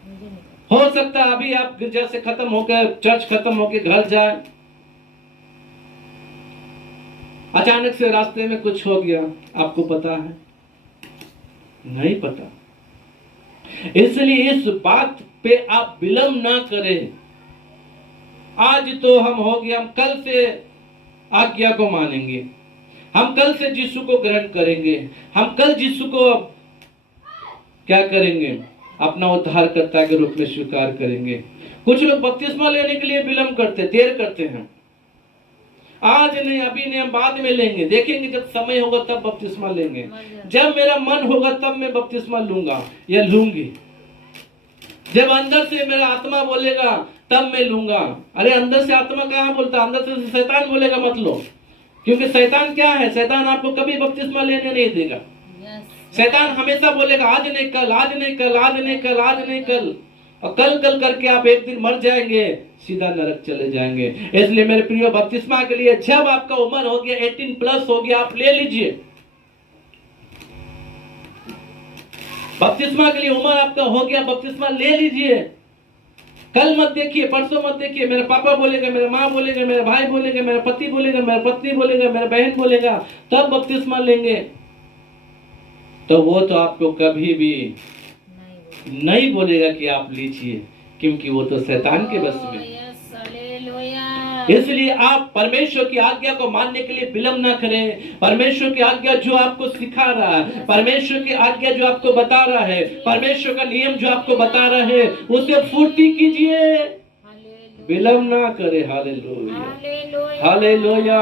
मुझे नहीं। हो सकता है अभी आप गिरजा से खत्म होकर, चर्च खत्म होकर घर जाए, अचानक से रास्ते में कुछ हो गया, आपको पता है? नहीं पता। इसलिए इस बात पे आप विलंब ना करें। आज तो हम हो गया, हम कल से आज्ञा को मानेंगे, हम कल से यीशु को ग्रहण करेंगे, हम कल यीशु को क्या करेंगे? अपना उद्धारकर्ता के रूप में स्वीकार करेंगे। कुछ लोग बपतिस्मा लेने के लिए विलंब करते, देर करते हैं। आज नहीं, अभी नहीं, हम बाद में लेंगे, देखेंगे जब समय होगा तब बपतिस्मा लेंगे, जब मेरा मन होगा तब मैं बपतिस्मा लूंगा या लूंगी, जब अंदर से मेरा आत्मा बोलेगा तब मैं लूंगा। अरे अंदर से आत्मा कहाँ बोलता? अंदर से शैतान बोलेगा मत लो, क्योंकि शैतान क्या है? शैतान आपको कभी बपतिस्मा लेने नहीं देगा। शैतान हमेशा बोलेगा आज नहीं कल, आज नहीं कल, आज नहीं कल, आज नहीं कल, और कल कल करके आप एक दिन मर जाएंगे, सीधा नरक चले जाएंगे। इसलिए मेरे प्रियो, बपतिस्मा के लिए जब आपका उम्र हो गया, 18 प्लस हो गया, आप ले लीजिए। बपतिस्मा के लिए उम्र आपका हो गया, बपतिस्मा ले लीजिए। कल मत देखिए, परसों मत देखिए, मेरे पापा बोलेगा, मेरे माँ बोलेगा, मेरे भाई बोलेगा, मेरा पति बोलेगा, मेरा पत्नी बोलेगा, मेरा बहन बोलेगा, तब बपतिस्मा लेंगे। तो वो तो आपको कभी भी नहीं बोलेगा कि आप लीजिए, क्योंकि वो तो शैतान के बस में। इसलिए आप परमेश्वर की आज्ञा को मानने के लिए विलंब ना करें। परमेश्वर की आज्ञा जो आपको सिखा रहा है, परमेश्वर की आज्ञा जो आपको बता रहा है, परमेश्वर का नियम जो आपको बता रहा है, उसे फुर्ती कीजिए, विलंब ना करें। Hallelujah hallelujah.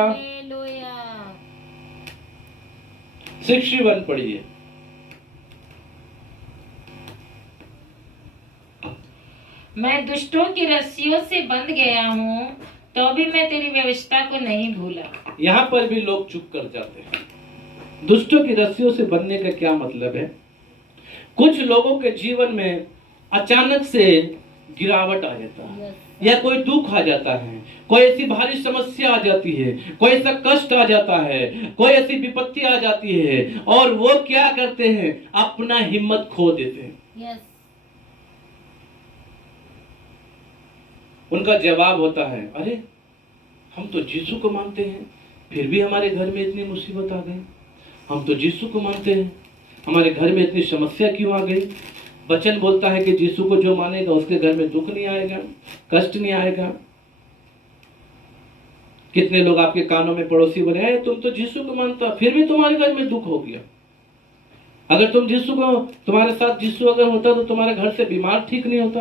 61 पढ़िए। मैं दुष्टों की रस्सियों से बंध गया हूँ, तो भी मैं तेरी व्यवस्था को नहीं भूला। यहाँ पर भी लोग चुप कर जाते हैं। दुष्टों की रस्सियों से बंधने का क्या मतलब है? कुछ लोगों के जीवन में अचानक से गिरावट आ जाता है, या कोई दुख आ जाता है, कोई ऐसी भारी समस्या आ जाती है, कोई ऐसा कष्ट आ जाता है, कोई ऐसी विपत्ति आ जाती है, और वो क्या करते हैं? अपना हिम्मत खो देते हैं। उनका जवाब होता है, अरे हम तो यीशु को मानते हैं, फिर भी हमारे घर में इतनी मुसीबत आ गई। हम तो यीशु को मानते हैं, हमारे घर में इतनी समस्या क्यों आ गई। वचन बोलता है कि यीशु को जो मानेगा उसके घर में दुख नहीं आएगा, कष्ट नहीं आएगा। कितने लोग आपके कानों में पड़ोसी बने हैं, तुम तो यीशु को मानता, फिर भी तुम्हारे घर में दुख हो गया। अगर तुम यीशु को, तुम्हारे साथ यीशु अगर होता तो तुम्हारे घर से बीमार ठीक नहीं होता।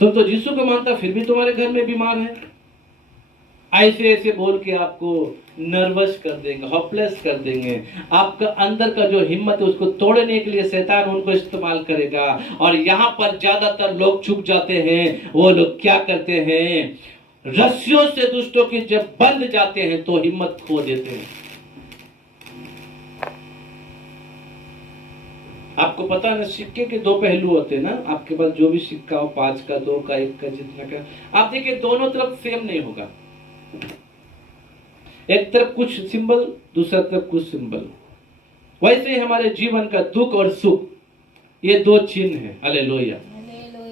तुम तो यीशु को मानता, फिर भी तुम्हारे घर में बीमार है। ऐसे ऐसे बोल के आपको नर्वस कर देंगे, होपलेस कर देंगे। आपका अंदर का जो हिम्मत है उसको तोड़ने के लिए शैतान उनको इस्तेमाल करेगा। और यहाँ पर ज्यादातर लोग चुप जाते हैं। वो लोग क्या करते हैं, रस्सियों से दुष्टों की जब बंध जाते हैं तो हिम्मत खो देते हैं। आपको पता है ना, सिक्के के दो पहलू होते हैं ना। आपके पास जो भी सिक्का हो, 5 का, 2 का, 1 का, जितना का, आप देखिए दोनों तरफ सेम नहीं होगा। एक तरफ कुछ सिंबल, दूसरा तरफ कुछ सिंबल। वैसे ही हमारे जीवन का दुख और सुख, ये 2 चिन्ह है। हालेलुया।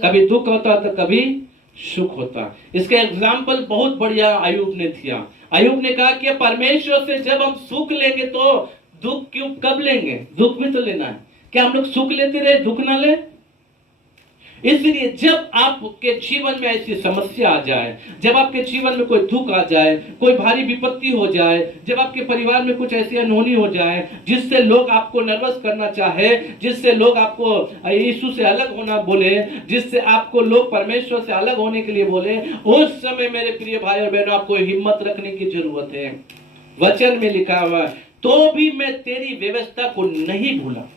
कभी दुख होता तो कभी सुख होता। इसका एग्जाम्पल बहुत बढ़िया अय्यूब ने दिया। अय्यूब ने कहा कि परमेश्वर से जब हम सुख लेंगे तो दुख क्यों, कब लेंगे, दुख भी तो लेना है। क्या हम लोग सुख लेते रहे, दुख ना ले। इसलिए जब आपके जीवन में ऐसी समस्या आ जाए, जब आपके जीवन में कोई दुख आ जाए, कोई भारी विपत्ति हो जाए, जब आपके परिवार में कुछ ऐसी अनहोनी हो जाए जिससे लोग आपको नर्वस करना चाहे, जिससे लोग आपको यीशु से अलग होना बोले, जिससे आपको लोग परमेश्वर से अलग होने के लिए बोले, उस समय मेरे प्रिय भाई और बहनों आपको हिम्मत रखने की जरूरत है। वचन में लिखा हुआ, तो भी मैं तेरी व्यवस्था को नहीं भूला।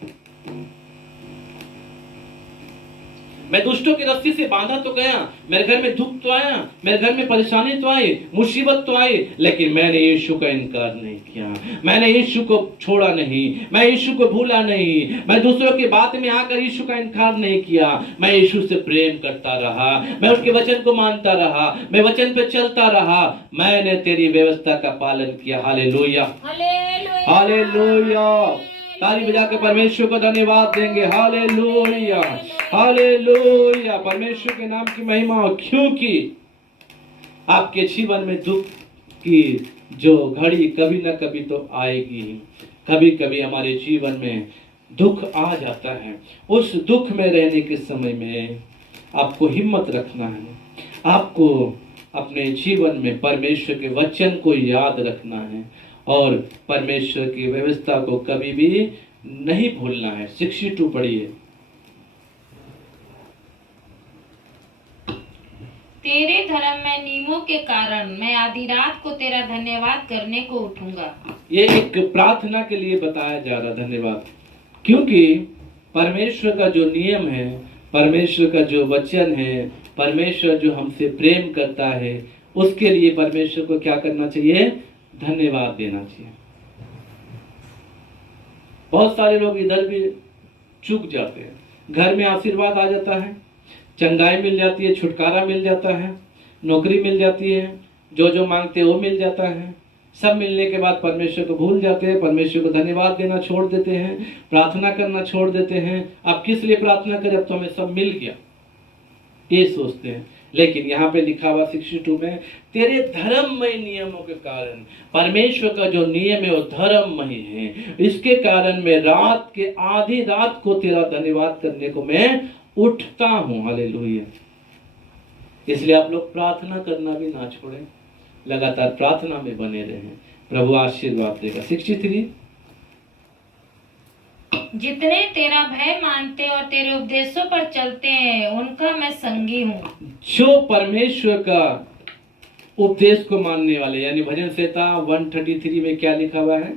मैं दुष्टों की रस्सी से बांधा तो गया, मेरे घर में दुख तो आया, मेरे घर में परेशानी तो आई, मुसीबत तो आई, लेकिन मैंने यीशु का इनकार नहीं किया। मैंने यीशु को छोड़ा नहीं, मैं यीशु को भूला नहीं, मैं दूसरों की बात में आकर यीशु का इनकार नहीं किया। मैं यीशु से प्रेम करता रहा, मैं उसके वचन को मानता रहा, मैं वचन पे चलता रहा, मैंने तेरी व्यवस्था का पालन किया। Hallelujah, hallelujah. ताली बजा के परमेश्वर को धन्यवाद देंगे। Hallelujah, hallelujah. परमेश्वर के नाम की महिमा हो। क्योंकि आपके जीवन में दुख की जो घड़ी कभी ना कभी तो आएगी। कभी कभी हमारे जीवन में दुख आ जाता है। उस दुख में रहने के समय में आपको हिम्मत रखना है। आपको अपने जीवन में परमेश्वर के वचन को याद रखना है और परमेश्वर की व्यवस्था को कभी भी नहीं भूलना है। 62 पढ़िए। तेरे धर्म में नियमों के कारण मैं आधी रात को तेरा धन्यवाद करने को उठूंगा। ये एक प्रार्थना के लिए बताया जा रहा, धन्यवाद। क्योंकि परमेश्वर का जो नियम है, परमेश्वर का जो वचन है, परमेश्वर जो हमसे प्रेम करता है, उसके लिए परमेश्वर को क्या करना चाहिए, धन्यवाद देना चाहिए। बहुत सारे लोग इधर भी चूक जाते हैं। घर में आशीर्वाद आ जाता है, चंगाई मिल जाती है, छुटकारा मिल जाता है, नौकरी मिल जाती है, जो जो मांगते हैं वो मिल जाता है। सब मिलने के बाद परमेश्वर को भूल जाते हैं, परमेश्वर को धन्यवाद देना छोड़ देते हैं, प्रार्थना करना छोड़ देते हैं। अब किस लिए प्रार्थना करें, अब तो हमें सब मिल गया, ये सोचते हैं। लेकिन यहाँ पे लिखा हुआ 62 में, तेरे धर्ममय नियमों के कारण, परमेश्वर का जो नियम है वो धर्ममय है, इसके कारण मैं रात के आधी रात को तेरा धन्यवाद करने को मैं उठता हूँ। हालेलुया। इसलिए आप लोग प्रार्थना करना भी ना छोड़ें, लगातार प्रार्थना में बने रहें, प्रभु आशीर्वाद देगा। 63, जितने तेरा भय मानते और तेरे उपदेशों पर चलते हैं उनका मैं संगी हूँ। जो परमेश्वर का उपदेश को मानने वाले, यानी भजन संहिता 133 में क्या लिखा हुआ है,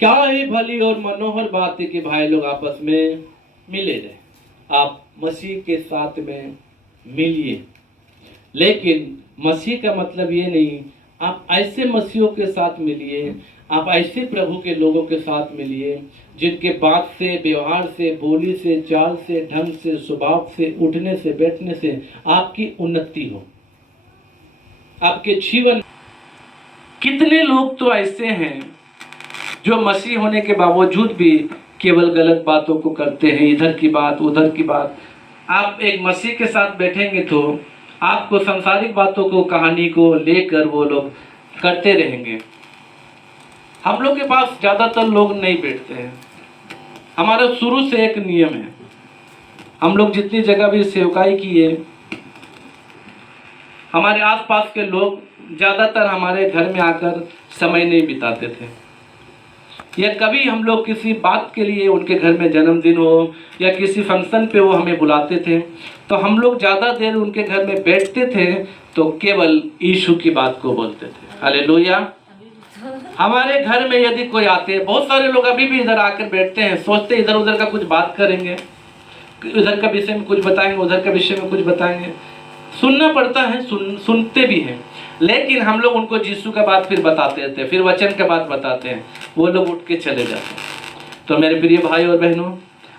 क्या ही भली और मनोहर बात है कि भाई लोग आपस में मिले रहे। आप मसीह के साथ में मिलिए, लेकिन मसीह का मतलब ये नहीं आप ऐसे मसीहों के साथ मिलिए, आप ऐसे प्रभु के लोगों के साथ मिलिए जिनके बात से, व्यवहार से, बोली से, चाल से, ढंग से, स्वभाव से, उठने से, बैठने से आपकी उन्नति हो, आपके जीवन। कितने लोग तो ऐसे हैं जो मसीह होने के बावजूद भी केवल गलत बातों को करते हैं, इधर की बात उधर की बात। आप एक मसीह के साथ बैठेंगे तो आपको सांसारिक बातों को, कहानी को लेकर वो लोग करते रहेंगे। हम लोग के पास ज़्यादातर लोग नहीं बैठते हैं। हमारा शुरू से एक नियम है, हम लोग जितनी जगह भी सेवकाई किए, हमारे आसपास के लोग ज़्यादातर हमारे घर में आकर समय नहीं बिताते थे, या कभी हम लोग किसी बात के लिए उनके घर में जन्मदिन हो या किसी फंक्शन पे वो हमें बुलाते थे, तो हम लोग ज़्यादा देर उनके घर में बैठते थे तो केवल यीशु की बात को बोलते थे। हालेलुया। हमारे घर में यदि कोई आते, बहुत सारे लोग अभी भी इधर आकर बैठते हैं, सोचते इधर उधर का कुछ बात करेंगे, इधर का विषय में कुछ बताएंगे, उधर का विषय में कुछ बताएंगे। सुनना पड़ता है, सुनते भी हैं, लेकिन हम लोग उनको यीशु का बात फिर बताते थे, फिर वचन का बात बताते हैं, वो लोग उठ के चले जाते हैं। तो मेरे प्रिय भाई और बहनों,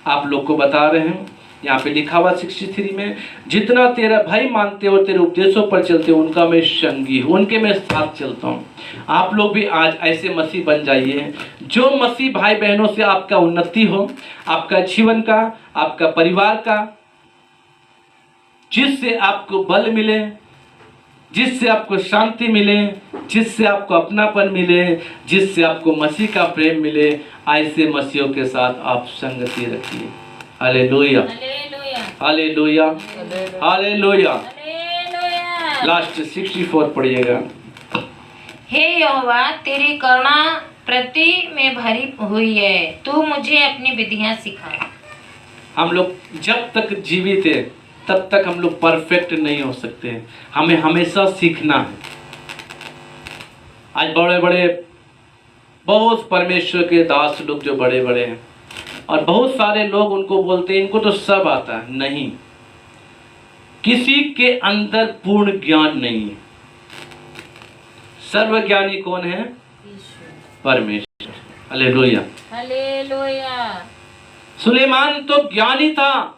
आप लोग को बता रहे हैं, यहाँ पे लिखा हुआ 63 में, जितना तेरा भाई मानते हो, तेरे उपदेशों पर चलते हो, उनका मैं संगी हूँ, उनके मैं साथ चलता हूँ। आप लोग भी आज ऐसे मसीह बन जाइए, जो मसीह भाई बहनों से आपका उन्नति हो, आपका जीवन का, आपका परिवार का, जिससे आपको बल मिले, जिससे आपको शांति मिले, जिससे आपको अपनापन मिले, जिससे आपको मसीह का प्रेम मिले, ऐसे मसीहों के साथ आप संगति रखिए। Hallelujah, hallelujah, hallelujah. लास्ट 64 पढ़िएगा। हे यहोवा, तेरी करुणा प्रति में भरी हुई है, तू मुझे अपनी विधियां सिखा। हम लोग जब तक जीवित है तब तक हम लोग परफेक्ट नहीं हो सकते हैं, हमें हमेशा सीखना है। आज बड़े बड़े बहुत परमेश्वर के दास लोग जो बड़े बड़े हैं, और बहुत सारे लोग उनको बोलते हैं इनको तो सब आता है। नहीं, किसी के अंदर पूर्ण ज्ञान नहीं है। सर्वज्ञानी कौन है? परमेश्वर। Hallelujah, hallelujah. सुलेमान तो ज्ञानी था,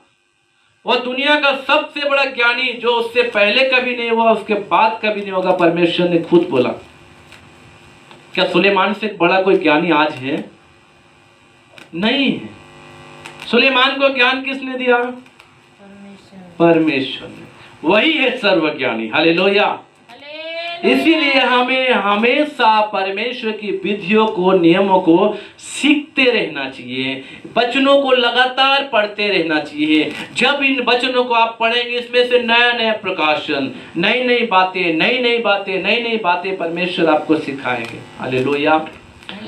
वह दुनिया का सबसे बड़ा ज्ञानी, जो उससे पहले कभी नहीं हुआ, उसके बाद कभी नहीं होगा। परमेश्वर ने खुद बोला। क्या सुलेमान से बड़ा कोई ज्ञानी आज है? नहीं है। सुलेमान को ज्ञान किसने दिया? परमेश्वर ने। वही है सर्वज्ञानी। हालेलुया। इसीलिए हमें हमेशा परमेश्वर की विधियों को, नियमों को सीखते रहना चाहिए, वचनों को लगातार पढ़ते रहना चाहिए। जब इन वचनों को आप पढ़ेंगे, इसमें से नया नया प्रकाशन, नई नई बातें, नई नई बातें परमेश्वर आपको सिखाएंगे। Hallelujah,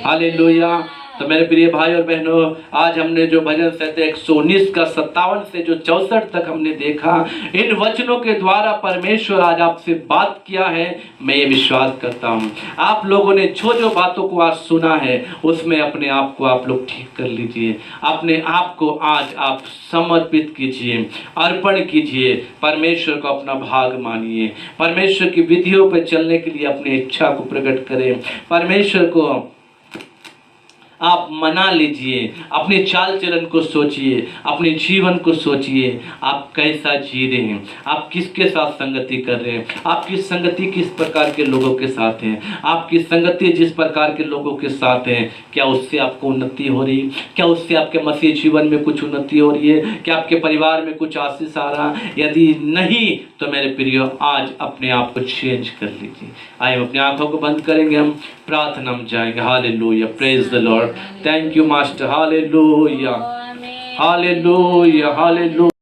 hallelujah. तो मेरे प्रिय भाई और बहनों, आज हमने जो भजन संहिता 119 का 57 से जो 64 तक हमने देखा, इन वचनों के द्वारा परमेश्वर आज आपसे बात किया है। मैं ये विश्वास करता हूँ आप लोगों ने जो जो बातों को आज सुना है, उसमें अपने आप को आप लोग ठीक कर लीजिए। अपने आप को आज आप समर्पित कीजिए, अर्पण कीजिए, परमेश्वर को अपना भाग मानिए, परमेश्वर की विधियों पर चलने के लिए अपनी इच्छा को प्रकट करें, परमेश्वर को आप मना लीजिए, अपने चाल चलन को सोचिए, अपने जीवन को सोचिए, आप कैसा जी रहे हैं, आप किसके साथ संगति कर रहे हैं, आपकी संगति किस प्रकार के लोगों के साथ है, आपकी संगति जिस प्रकार के लोगों के साथ है, क्या उससे आपको उन्नति हो रही है? क्या उससे आपके मसीह जीवन में कुछ उन्नति हो रही है? क्या आपके परिवार में कुछ आशीष आ रहा? यदि नहीं, तो मेरे प्रियो आज अपने आप को चेंज कर लीजिए। आइए अपनी आंखों को बंद करेंगे, हम प्रार्थना में जाएंगे। Hallelujah, praise the Lord, thank you master. Hallelujah, hallelujah, hallelujah.